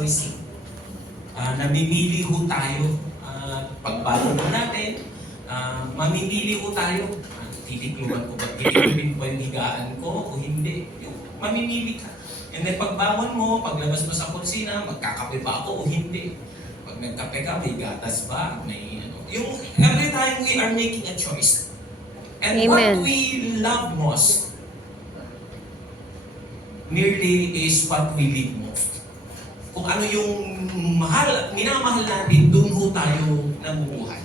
choosing. Namimili ho tayo. Pagbago mo natin, mamimili ho tayo. Titiklubin ko yung higaan ko o hindi. Mamimili ka. And then pagbangon mo, paglabas mo sa kusina, magkakape ba ako o hindi? Pag nagkape ka, may gatas ba? May ano. Yung every time we are making a choice. And Amen. what we love most merely is what we live most. Kung ano yung minamahal natin, doon ho tayo namumuhay.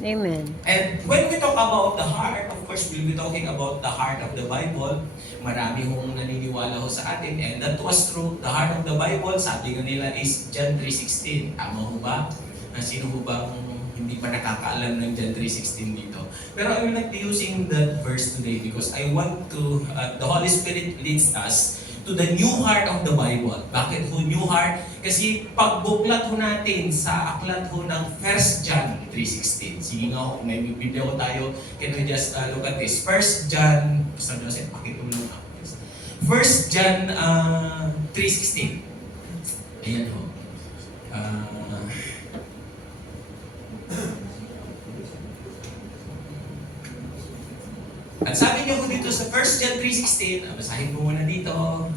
Amen. And when we talk about the heart, of course, we'll be talking about the heart of the Bible. Marami hong naniniwala ho sa atin, and that was true. The heart of the Bible, sabi nga nila, is John 3:16. Tama ho ba? Sino ho ba hindi pa nakakaalam ng John 3:16 dito? Pero I will not be using that verse today because I want to, the Holy Spirit leads us to the new heart of the Bible. Bakit ho new heart? Kasi pagbuklat ho natin sa aklat ho ng 1 John 3:16. Sige nga ho, may video ko tayo. Can we just look at this? 1 John, Pastor Joseph, pakitulong ako. 1 John 3:16. Ayan ho. At sabi niyo ko dito sa 1 John 3:16, basahin ko muna dito.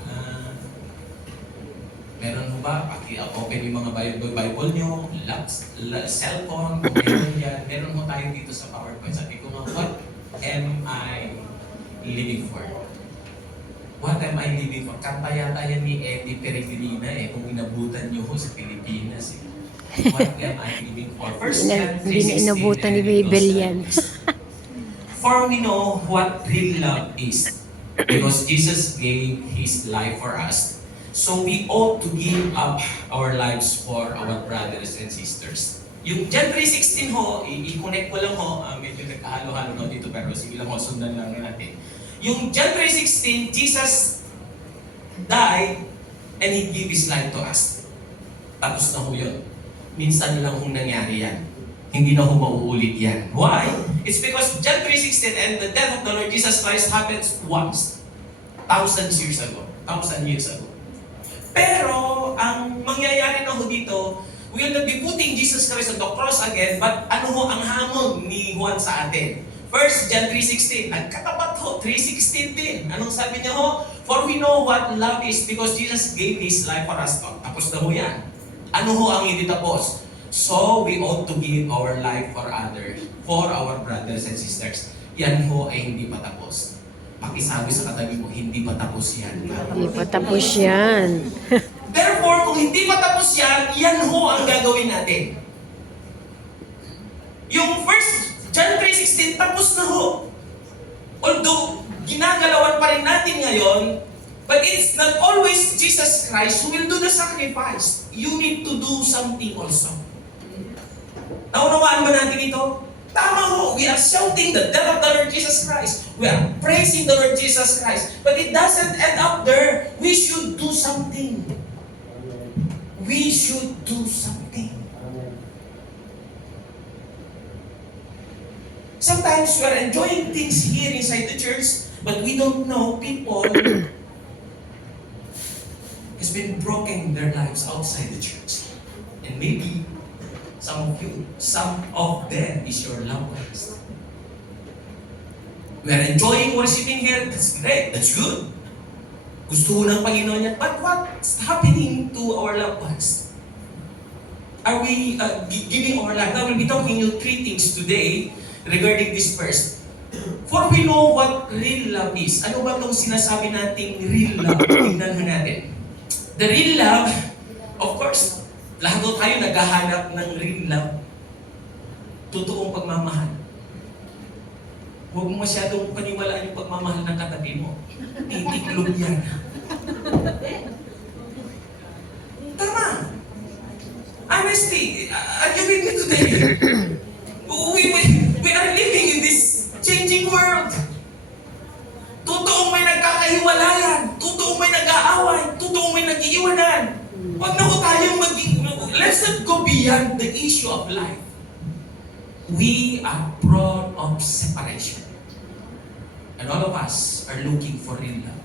Meron ho ba? Open yung mga Bible nyo, cellphone, kung meron dyan. Meron ho tayo dito sa PowerPoint. Sabi ko nga, what am I living for? What am I living for? Kanta yata yan ni Eddie Peregrina kung inabutan nyo ho sa Pilipinas. What am I living for? 1 John 3:16. Hindi na inabutan ni Bibel yan. For we know what real love is, because Jesus gave His life for us. So we ought to give up our lives for our brothers and sisters. Yung John 3:16 ho, i-connect ko lang ho, medyo nagkahalo-halo na dito pero sige lang ho, sundan lang natin. Yung John 3:16, Jesus died and He gave His life to us. Tapos na ho yun. Minsan lang hong nangyari yan. Hindi na ho mauulit yan. Why? It's because John 3:16 and the death of the Lord Jesus Christ happens once. 1,000 years ago. 1,000 years ago. Pero, ang mangyayari na ho dito, we will not be putting Jesus Christ on the cross again, but ano ho ang hamon ni Juan sa atin? 1 John 3:16. Nagkatapat ho, 3:16 din. Anong sabi niya ho? For we know what love is because Jesus gave His life for us. Tapos na ho yan. Ano ho ang hindi tapos? So, we ought to give our life for others, for our brothers and sisters. Yan ho ay hindi pa tapos. Pakisabi sa katabi mo, hindi pa tapos yan. Hindi pa tapos yan. Therefore, kung hindi pa tapos yan, yan ho ang gagawin natin. Yung 1 John 3:16, tapos na ho. Although, ginagalawan pa rin natin ngayon, but it's not always Jesus Christ who will do the sacrifice. You need to do something also. Naunawaan ba natin ito? Tama ho, we are shouting the death of the Lord Jesus Christ. We are praising the Lord Jesus Christ. But it doesn't end up there. We should do something. We should do something. Sometimes we are enjoying things here inside the church, but we don't know people has been broken their lives outside the church. And maybe some of them is your loved ones. We are enjoying worshiping here. That's great. That's good. Gusto ng Panginoon yan. But what's happening to our loved ones? Are we giving our life? Now we'll be talking you 3 things today regarding this verse. For we know what real love is. Ano ba itong sinasabi nating real love? Tingnan mo natin. The real love, of course, lahat tayo naghahanap ng real love. Totoong pagmamahal. Huwag mo masyadong paniwalaan yung pagmamahal ng katabi mo. Titiklog yan. Tama. Honestly, are you with me today? We are living in this changing world. Totoong may nagkakahiwalayan. Totoong may nag-aaway. Totoong may nag-iiwanan. Huwag na ko tayong let's not go beyond the issue of life. We are prone of separation. And all of us are looking for real love.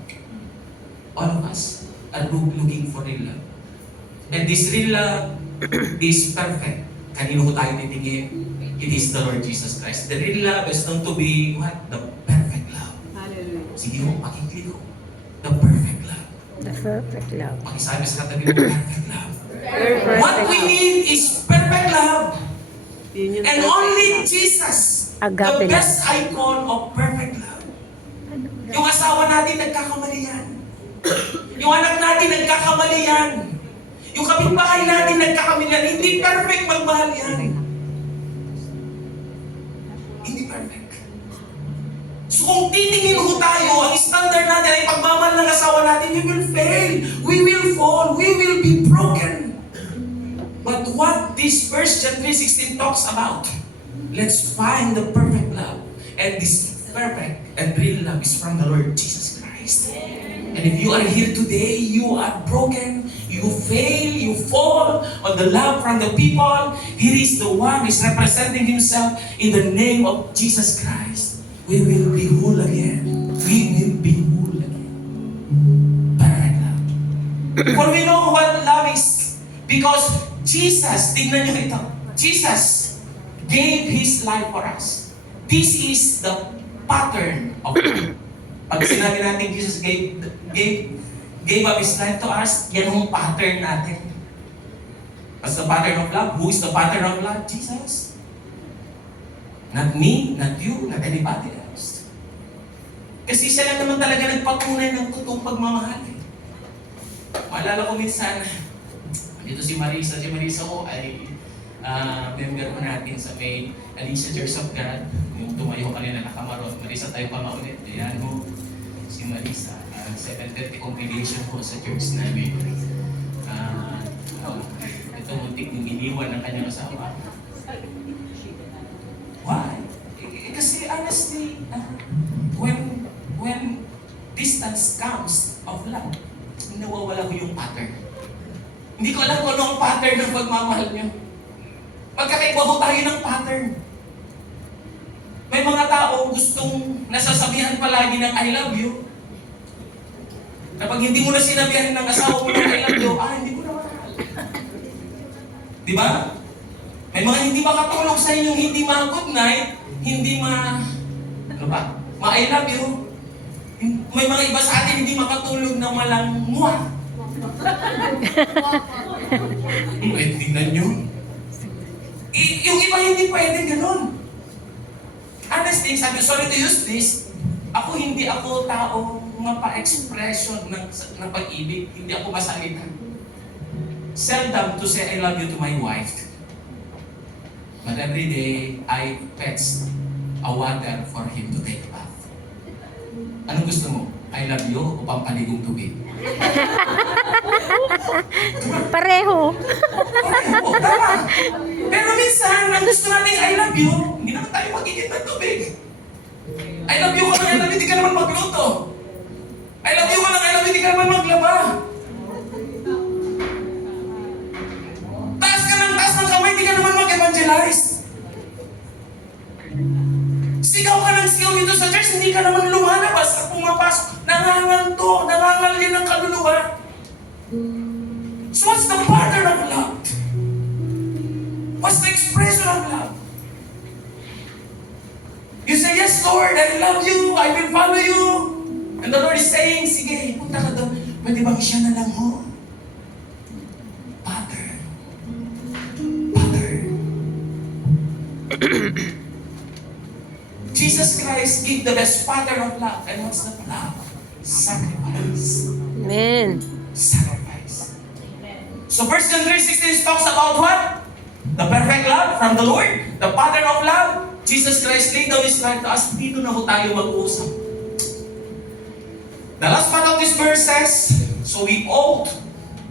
All of us are looking for real love. And this real love is perfect. Kanino ko tayo titingin? It is the Lord Jesus Christ. The real love is known to be what? The perfect love. Hallelujah. Sige mo, pakiklik ko. The perfect love. The perfect love. Pakisabi sa katabi mo, perfect love. Perfect What we love. need is perfect love. Yun yung And perfect only love. Jesus, Agape the love. best icon of perfect love. Yung asawa natin nagkakamali yan. Yung anak natin nagkakamali yan. Yung kapitbahay natin nagkakamali yan. Hindi perfect magmahal yan. Hindi perfect. So kung titingin ho tayo, ang standard natin ay pagmamahal ng asawa natin, we will fail, we will fall, we will be broken. But what this verse John 3:16 talks about, let's find the perfect love. And this perfect and real love is from the Lord Jesus Christ. And if you are here today, you are broken, you fail, you fall on the love from the people, here is the one who is representing himself in the name of Jesus Christ. We will be whole again. We will be whole again. Perfect love. For we know what love is. Because Jesus, tignan nyo ito, Jesus gave His life for us. This is the pattern of love. Pag sinabi natin Jesus gave up His life to us, yan ang pattern natin. What's the pattern of love? Who is the pattern of love? Jesus. Not me, not you, not anybody else. Kasi siya lang naman talaga nagpatunay ng totoong pagmamahal. Maalala ko minsan, dito si Marisa. Si Marisa ko ay member ko natin sa may Alicia Church of God. Yung tumayo kanina nakamaroon. Marisa, tayo pa maulit. Ayan mo, si Marisa. 7:30 compilation ko sa church namin. Ito muntik nung iniwan ng kanyang asawa. Why? Kasi honestly, when distance comes of love, nawawala ko yung pattern. Hindi ko alam kung ano ang pattern ng pagmamahal niyo. Magkakaiba ko tayo ng pattern. May mga tao gustong nasasabihan palagi ng I love you. Kapag hindi mo na sinabihan ng asawa mo ng I love you, hindi ko na mahal. Di ba? May mga hindi makatulog sa inyong hindi ma-good night, hindi ano ba? Ma-I love you. May mga iba sa atin hindi makatulog na walang muha. Tingnan nyo. Yung iba hindi pwede ganun. Honestly, sabi, sorry to use this, hindi ako taong mapa-expression ng pag-ibig. Hindi ako masalita. Seldom to say I love you to my wife. But every day, I fetch a water for him to take a bath. Anong gusto mo? I love you o pampaligong tubig? Pareho. Oo, tama. Pero minsan, ang gusto natin I love you, hindi naman tayo magiging ng tubig. I love you ka lang, I love you, hindi ka naman magluto. I love you ka lang, I love you, hindi ka naman maglaba. Taas ka ng taas ng kamay, hindi ka naman mag-evangelize. Sigaw ka ng sigaw dito sa church, hindi ka naman lumalabas at pumapasok. Nanganganto, nangangalin ang kaluluwa. So what's the pattern of love? What's the expression of love? You say, yes Lord, I love you, I will follow you. And the Lord is saying, sige, punta ka doon. Pwede bang siya na lang ho? Pattern. Pattern. Jesus Christ gave the best pattern of love. And what's that love? Sacrifice. Amen. Sacrifice. So 1 John 3:16 talks about what? The perfect love from the Lord. The pattern of love. Jesus Christ laid down His life to us. Dito na ho tayo mag-usap. The last part of this verse says, so we ought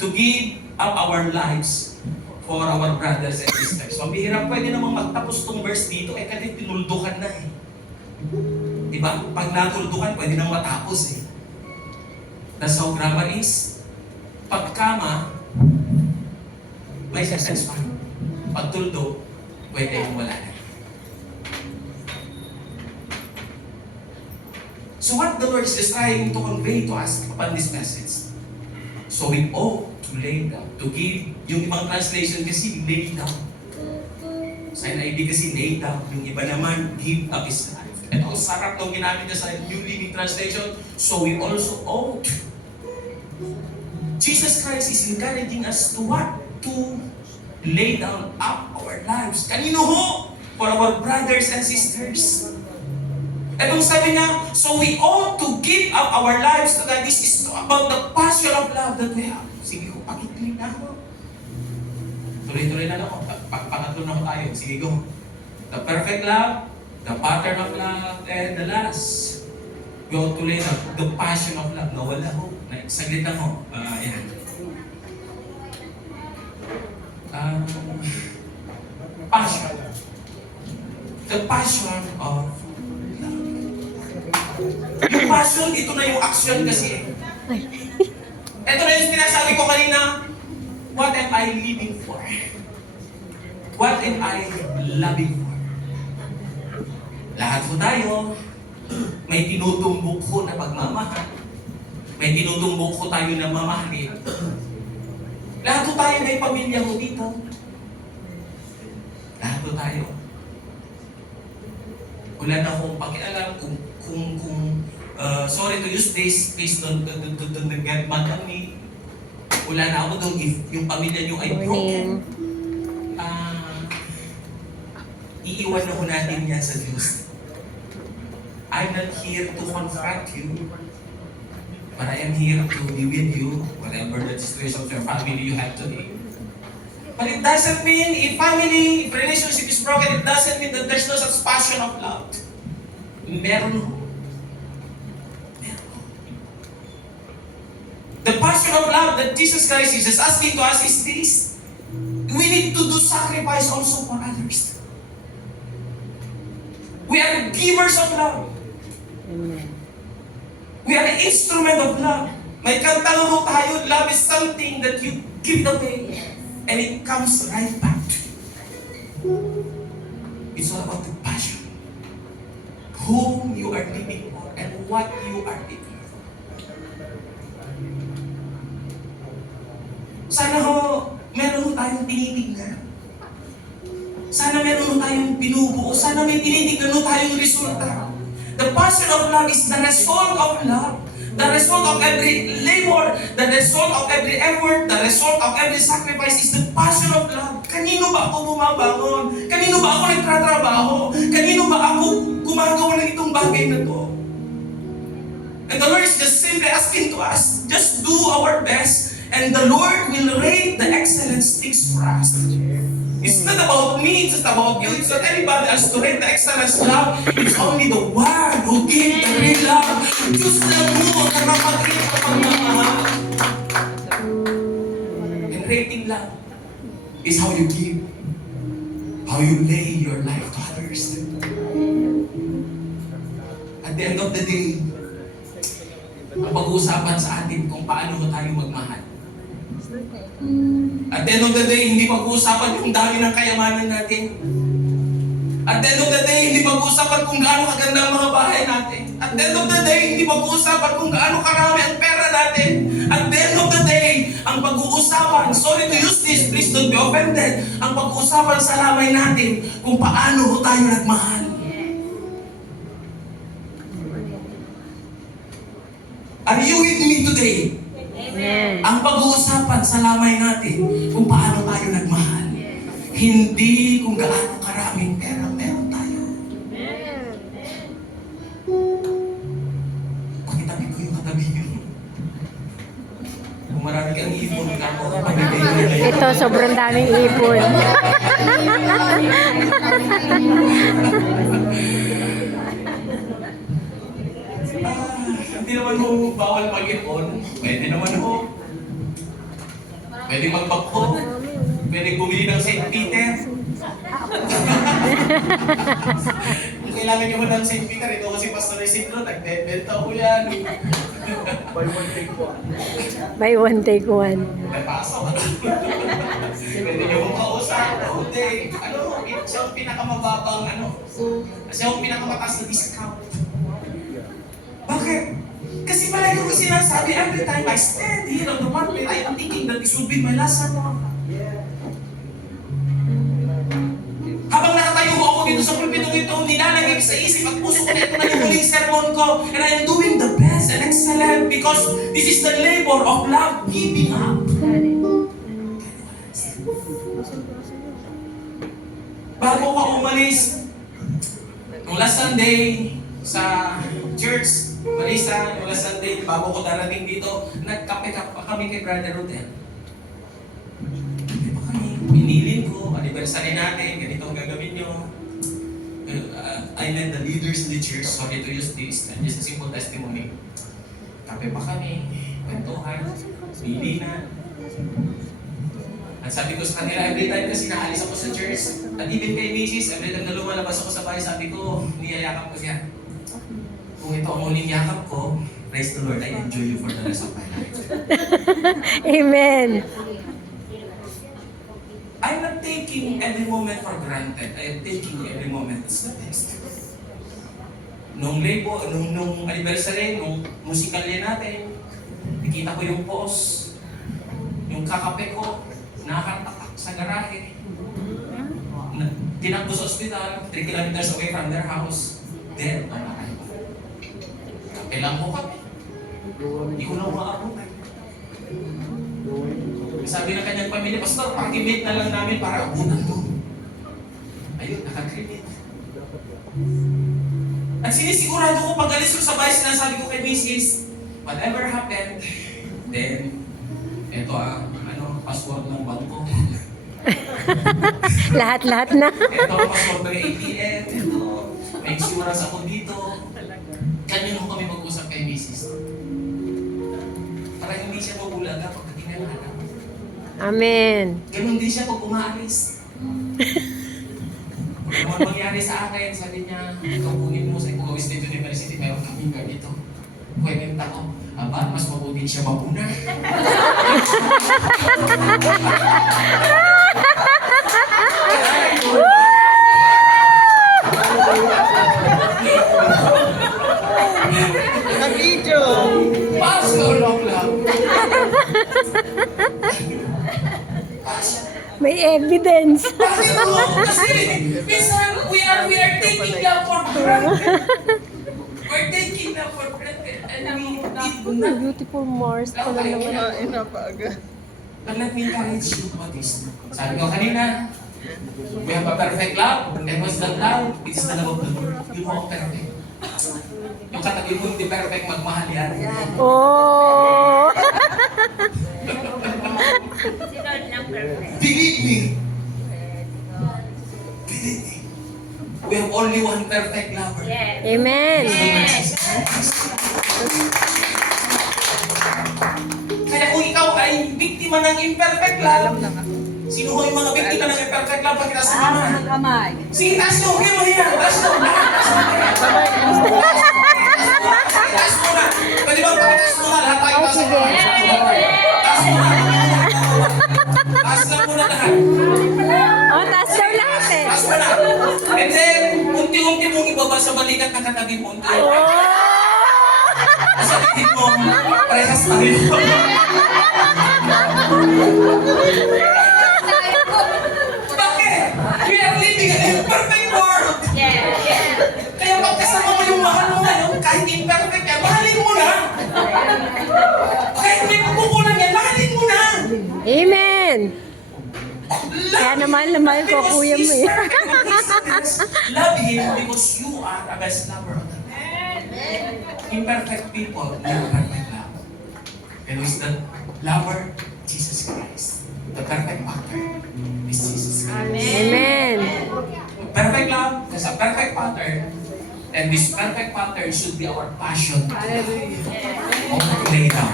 to give up our lives for our brothers and sisters. So, bihira pwede namang magtapos tong verse dito, kasi tinuldukan na eh. Diba? Pag natuldukan, pwede nang matapos eh. That's how grammar is. Pagkama, may sentence pa. Pag tuldo, pwede yung wala na. So what the Lord is trying to convey to us upon this message? So we ought To lay down. To give. Yung ibang translation kasi, lay down. Sa NIV kasi, lay down. Yung iba naman, give up his life. Ito, ang sarap itong ginamit niya sa New Living Translation. So we also ought. Jesus Christ is encouraging us to what? To lay down up our lives. Kanino ho? For our brothers and sisters. Etong sabi niya, so we ought to give up our lives to God. This is about the passion of love that we have. Sige ko, pakitling na ako. Tuloy-tuloy na ako. Pangatlo na ako tayo. Sige ko. The perfect love, the pattern of love, and the last. We ought to lay down the passion of love. Nawala ho. Saglit lang ho. Yan. Passion. The passion of yung passion, ito na yung action kasi. Ito na yung sinasabi ko kanina, what am I living for? What am I loving for? Lahat po tayo, may tinutumbok ko na pagmamahal. May tinutumbok ko tayo na mamahalin. Lahat po tayo may pamilya mo dito. Lahat po tayo. Wala na akong pakialam kung sorry to use this based on the get mad on me. Wala na ako doon if yung pamilya nyo ay broken. Iiwan na ko natin yan sa Diyos. I'm not here to confront you, but I am here to be with you, whatever the situation of your family you have today. But it doesn't mean if relationship is broken, it doesn't mean that there's no such passion of love. Meron. The passion of love that Jesus Christ is just asking to us is this. We need to do sacrifice also for others. We are givers of love. Amen. We are an instrument of love. May kanta mo tayo, love is something that you give away and it comes right back to you. It's all about the passion. Whom you are living for and what you are living for. Sana ho, meron ho tayong tinitignan. Sana meron ho tayong binubuo. Sana may tinitignan ho tayong resulta. The passion of love is the result of love. The result of every labor, the result of every effort, the result of every sacrifice is the passion of love. Kanino ba ako bumabangon? Kanino ba ako nagtatrabaho? Kanino ba ako gumagawa ng itong bagay na to? And the Lord is just simply asking to us, just do our best, and the Lord will rate the excellence things for us. It's not about me, it's not about you, it's not anybody else to rate the excellence love. It's only the one who gave the real love. Diyos lang mo na mapag-rate ng pagmamahal. And rating love is how you give, how you lay your life to others. At the end of the day, ang pag-uusapan sa atin kung paano tayo magmahal. At the end of the day, hindi pag-uusapan kung dami ng kayamanan natin. At the end of the day, hindi pag-uusapan kung gaano kaganda ang mga bahay natin. At the end of the day, hindi pag-uusapan kung gaano karami ang pera natin. At the end of the day, ang pag-uusapan, sorry to use this, please don't be offended, ang pag-uusapan sa lamay natin kung paano tayo nagmahal. Are you with me today? Amen. Ang pag-uusapan sa lamay natin kung paano tayo nagmahal. Hindi kung gaano karaming pera meron tayo. Pakitabi ko yung katabi niyo. Kung marami kang ipon, ako pamigay mo na yun. Ito, sobrang daming ipon. Hindi naman ho bawal mag-ipon. Pwede naman ho. Pwede magbakho. Pwede bumili ng St. Peter. Kung kailangan nyo ng St. Peter, ito kasi Pastor Isidro, nagbebenta ko yan. Buy one, take one. Napasok. Pwede nyo kong kausap. Hindi. Siya ang pinakamababang Siya ang pinakamataas na discount. Bakit? Kasi Kasi palagi ko sinasabi, every time I stand here on the one way, I am thinking that this will be my last sermon. Habang nakatayo ako dito sa pulpitong ito, nilalagay ko sa isip at puso ko na ito na yung huling sermon ko. And I am doing the best and excellent because this is the labor of love giving up. Bago ka umalis, nung last Sunday sa church, Marisa, nung last Sunday, bago ko darating dito, nagkape pa kami kay Brother Rodel. Kape pa kami, pinilin ko, anniversary natin, ganito ang gagawin nyo. I met the leaders in the church, sorry to use this, just a simple testimony. Kape pa kami, kwentuhan, pili na. At sabi ko sa kanila, every time kasi naalis ako sa church, at even kay Mrs., every time na lumalabas ako sa bahay, sabi ko, niyayakap ko siya. Kung ito ang uling yakap ko, praise the Lord, I enjoy you for the rest of my life. Amen. I'm not taking every moment for granted. I am taking every moment as the best. Nung anniversary, nung musikalya natin, nakita ko yung post, yung kakape ko, nakakartak sa garahe. Tinakbo sa ospital, 3 kilometers away from their house. Dead on arrival. Kailan ko kami? Hindi ko na umaabutan. Sabi ng kanyang pamilya, Pastor, pakimit na lang namin para abutan to. Ayun, nakakrimit. At sinisigurado ko pag alis ko sa bahay, sinasabi ko kay Mrs., whatever happened, then, ito password ng bangko. Lahat-lahat na. Ito ang password ng ATM. Ito, may insurance ako dito. Ganyan mo kami mag-usap kay Mrs. Para hindi siya mabulaga pag natinalaga. Amen. Ganun din siya pag umaalis. Kung naman mangyari sa akin, sabi niya, kukunin mo sa Ipugawis State University, meron kami ganito. Kwenta ko, aba, mas mabuti siya mabuna. Nag-video! Pastor lang lang. May evidence. Bakit mo? Kasi minsan we are taking them for granted. We're taking them for granted. And we did not. Beautiful Mars pala naman. Napaaga. And let me encourage you about this. Sabi ko kanina, we have a perfect love. And what's that love? It is the love of the Lord. You know perfect. Yung katabi mo hindi perfect, magmahal yan. Oh! Believe me. Believe me. We have only one perfect lover. Amen. Kaya kung ikaw ay biktima ng imperfect love, sino ho yung mga biktima ng imperfect love pag nasa mga? Kamay. Sige, taas nyo, huwag mo hiya. Taas nyo, taas mo na. Pwede ba taas mo na? Lahat tayo taas mo na. Taas mo na. Taas na muna lahat. Oh, taas daw lahat eh. Taas mo na. And then, unti-unti mong ibaba sa balikat ng katabi mo. Unti-unti. Oh! Sabihin mo, parehas tayo. Bakit? We are living in a perfect world. Kaya pag kasama mo yung mahal mo ngayon, kahit imperfect yan, mahalin mo na. Kahit may pagkukulang yan, mahalin mo na. Amen. Kaya naman naman ko Because kuya mo He's eh. perfect and He's the best. Love Him because you are a best lover of the Lord. Imperfect people need perfect love. And who is the lover? Jesus Christ. The perfect partner is Jesus Christ. Amen. Perfect love is a perfect pattern. And this perfect pattern should be our passion to lay down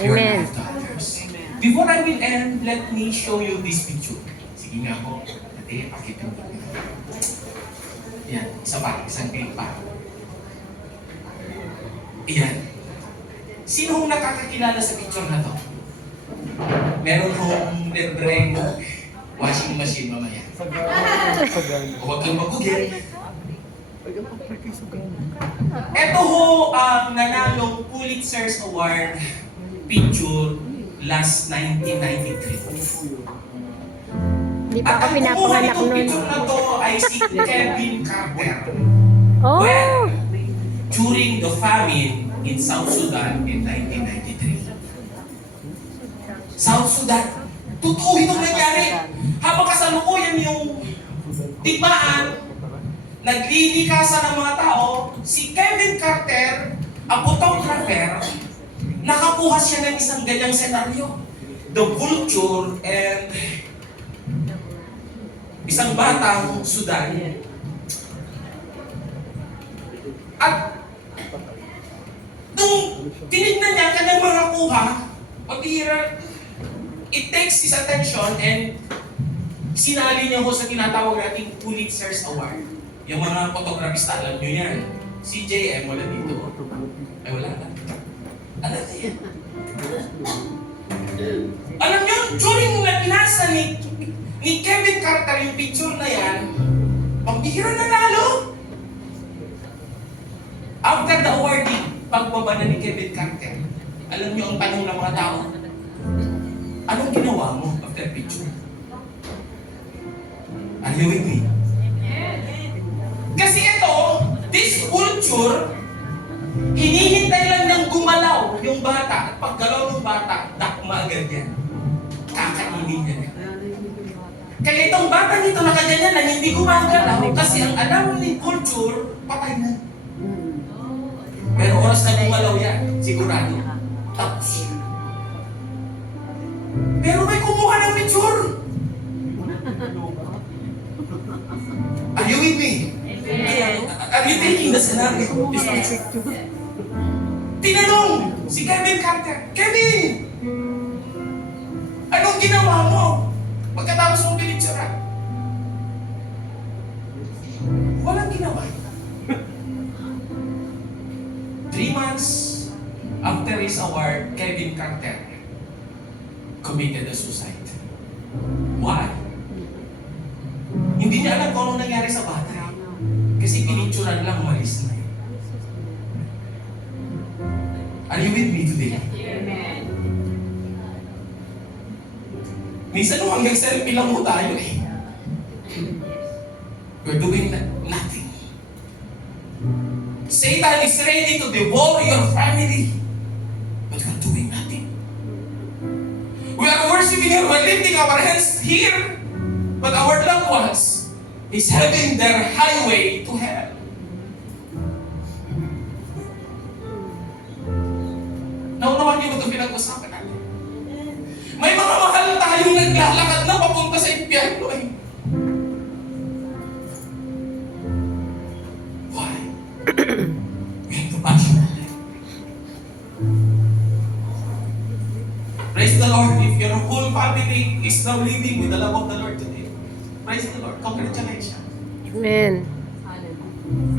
your Amen. life to others. Before I will end, let me show you this picture. Sige nga po. Dati, pakitin ko. Yan. Isa pa. Isang clip pa. Yan. Sino hong nakakakilala sa picture na to? Meron hong libreng washing machine mamaya. Huwag kang magugil. Ito ho ang nanalong Pulitzer's Award picture last 1993. Hindi pa ako At ang kumuha pinapanganak nitong nun. picture na to ay si Kevin Carter. Oh! Well, during the famine in South Sudan in 1993. South Sudan. Totoo itong nangyari. Habang kasalukuyan yung digmaan, naglilikasan ng mga tao, si Kevin Carter, ang photographer, nakakuha siya ng isang ganyang senaryo. The vulture and isang batang Sudan. At nung tinignan niya kanyang mga kuha, pagbihira, it takes his attention and sinali niya ho sa tinatawag nating Pulitzer's Award. Yung mga photograpista, alam nyo yan. Si JM, wala dito. Ay, wala na. Alam niya yan. Alam nyo, during na pinasa ni Kevin Carter yung picture na yan, pambihira na lalo. After the awarding, pagbaba na ni Kevin Carter, alam nyo ang tanong ng mga tao, anong ginawa mo after picture? Are you with me? Kasi ito, this culture, hinihintay lang niyang gumalaw yung bata. At paggalaw ng bata, dakma agad yan. Kakainin niya yan. Kaya itong bata nito nakaganyan lang, hindi gumagalaw kasi ang alam ni culture, patay na. Pero oras na gumalaw yan, sigurado. Tapos siya. Pero may kumuha ng picture. Are you with me? Are you taking the scenario? Tinanong si Kevin Carter, Kevin! Anong ginawa mo? Pagkatapos mong pinitsura. Walang ginawa. 3 months after his award, Kevin Carter committed a suicide. Why? Hindi niya alam kung anong nangyari sa bata. Kasi pinicturan lang, umalis na. Are you with me today? Amen. Minsan nung hanggang selfie lang mo tayo eh. We're doing nothing. Satan is ready to devour your family. But we're doing nothing. We are worshiping Him, we're lifting our hands here. But our loved ones is having their highway to hell. Naunawan niyo ba ito pinag-usapan natin? May mga mahal tayong naglalakad na papunta sa impyerno eh. Why? We have to passion them. Praise the Lord. If your whole family is now living with the love of the Lord today, praise the Lord. Congratulations. Amen.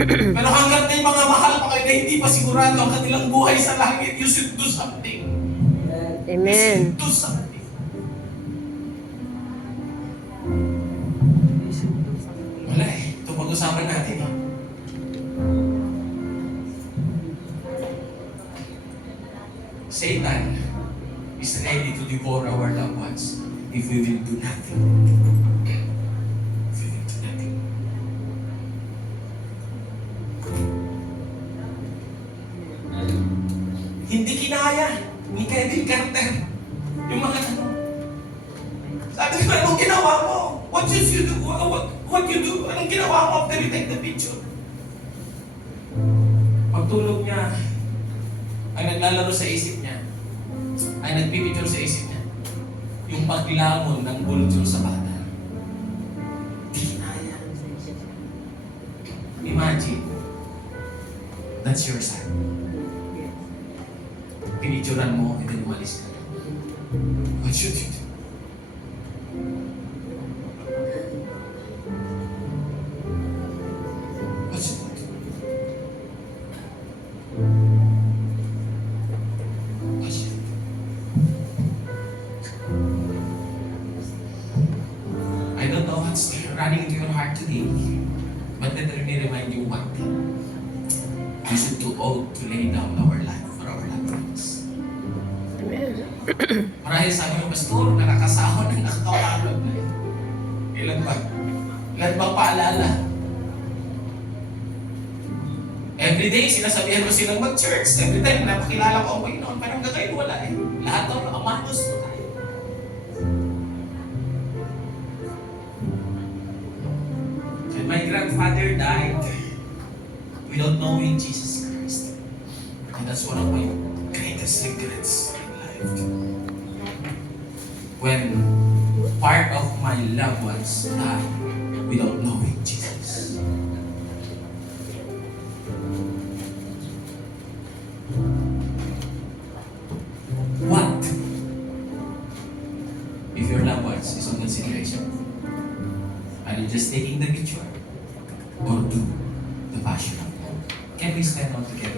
Pero hanggat may mga mahal pa kayo na hindi pa sigurado ang kanilang buhay sa langit, you should do something. You Amen. should do something. Wala eh. Ito pag-usapan natin eh. Satan is ready to devour our loved ones if we will do nothing. If we will do nothing. Hindi kinaya ni Kevin Carter yung mga tanong. Sabi ko, anong ginawa mo? What should you do? What you do? Anong ginawa mo after you take the picture? Pagtulog niya, ang naglalaro sa isip niya, ay nagpipicture sa isip niya, yung paglamon ng bulutyo sa bata. Di kinaya. Imagine, that's your son. Pinicturan mo, and then umalis ka. What should you do? What should you do? What should you do? I don't know what's running into your heart today, but let me remind you one thing. we should do all to lay down our life for our loved ones. Amen. Marahil sabi ng pastor, nakakasahod ng nakakawalog na yun. Ilan ba? Ilan bang paalala? Everyday, sinasabihan ko silang mag-church. Every time, napakilala ko ang Panginoon. Pero hanggang ngayon, wala eh. Lahat ng amados mo tayo. And my grandfather died without knowing Jesus Christ. And that's one of my greatest regrets in life. When part of my loved ones died without knowing Jesus. What if your loved ones is on consideration? Are you just taking the picture or do the passion of God? Can we stand on together?